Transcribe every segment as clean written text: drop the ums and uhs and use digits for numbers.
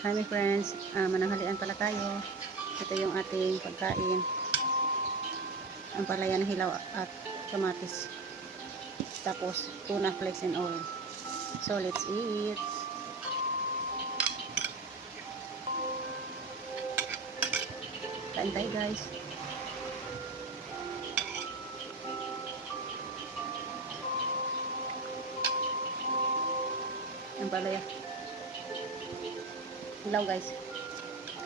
Hi my friends, mananghalian pala tayo. Ito yung ating pagkain. Ang palaya na hilaw at kamatis. Tapos tuna flakes and all. So let's eat. Kain tayo guys. Ang palaya. Hilaw guys.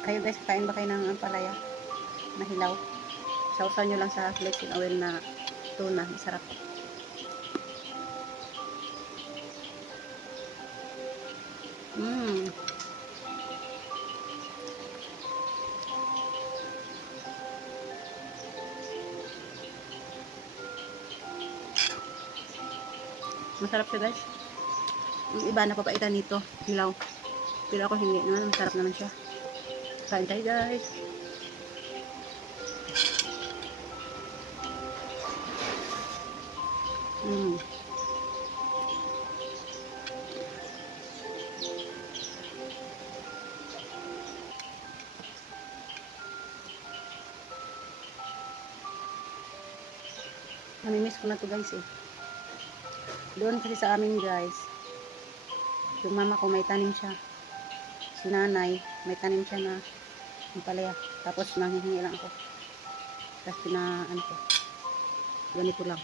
Kayo guys, kain ba kayo ng ampalaya na hilaw? Sausaw nyo lang sa flakes and oil na tuna. Masarap. Mmm. Masarap siya guys. Yung iba napapaitan nito. Hilaw. Pero ako hindi naman. Masarap naman siya. Kain tayo guys. Mmm. Namimiss ko na to guys eh. Doon kasi sa amin guys, yung mama ko may tanim siya. Si nanay, may tanim siya na ampalaya. Tapos manghihingi lang ako. Tapos ano ko, ganito lang.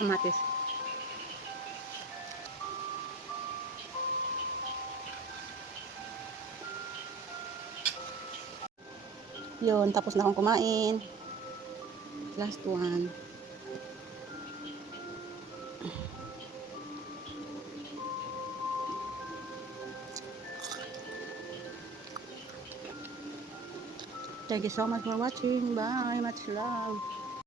Kamatis. Yun, tapos na akong kumain. Last one. Thank you so much for watching. Bye. Much love.